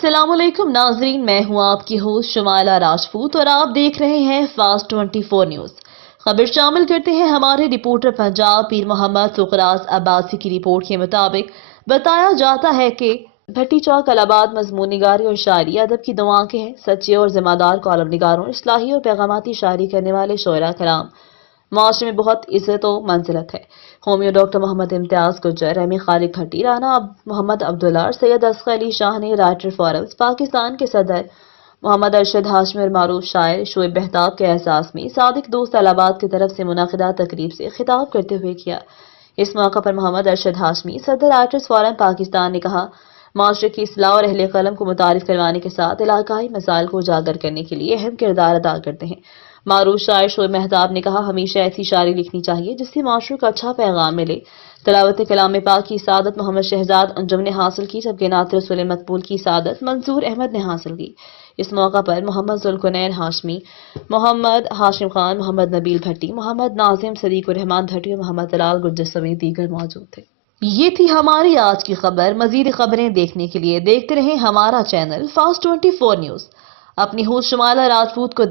अस्सलाम वालेकुम नाजरीन, मैं हूं आपकी होस्ट शुमाइला राजपूत और आप देख रहे हैं फास्ट 24 न्यूज। खबर शामिल करते हैं हमारे रिपोर्टर पंजाब पीर मोहम्मद सुखराज अब्बासी की रिपोर्ट के मुताबिक बताया जाता है कि भट्टी चौक इलाहाबाद मजमून निगारी और शायरी अदब की दुआ के हैं। सच्चे और जिम्मेदार कॉलम निगारों, इस्लाही और पैगामाती शायरी करने वाले शोरा कराम माशरे में बहुत इज्जत और मंजिलत है। Homeo doctor Mohammad Imtiaz Gujjar, M A Khalid Bhatti, Rana Mohammad Abdullah और सैयद असगर अली शाह ने राइटर फोरम्स पाकिस्तान के सदर मोहम्मद अरशद हाशमी और मारूफ शायर शोएब बेहताब के एहसास में सादिक दोस्त इलाहाबाद की तरफ से मुनाकिदा तकरीब से खिताब करते हुए किया। इस मौका पर मोहम्मद अरशद हाशमी सदर राइटर्स फोरम पाकिस्तान ने कहा, माशरे की इस्लाह और अहले कलम को मुतारिफ करवाने के साथ इलाकाई मसाइल को उजागर करने के लिए अहम किरदार अदा करते हैं। मारूफ शायर शोएब मेहताब ने कहा, हमेशा ऐसी शायरी लिखनी चाहिए जिससे माशरे को अच्छा पैगाम मिले। तिलावत कलाम पाक की सादत मोहम्मद शहजाद अंजुम ने हासिल की, जबकि नात रसूल मकबूल की सादत मंसूर अहमद ने हासिल की। इस मौका पर मोहम्मद जुल्कुनैन हाशमी, मोहम्मद हाशिम खान, मोहम्मद नबील भट्टी, मोहम्मद नाजिम, सदीकुर रहमान भट्टी और मोहम्मद जलाल गुज्जर समेत दीगर मौजूद थे। ये थी हमारी आज की खबर। मजीद खबरें देखने के लिए देखते रहें हमारा चैनल फास्ट 24 न्यूज। अपनी होस्ट शुमाइला राजपूत को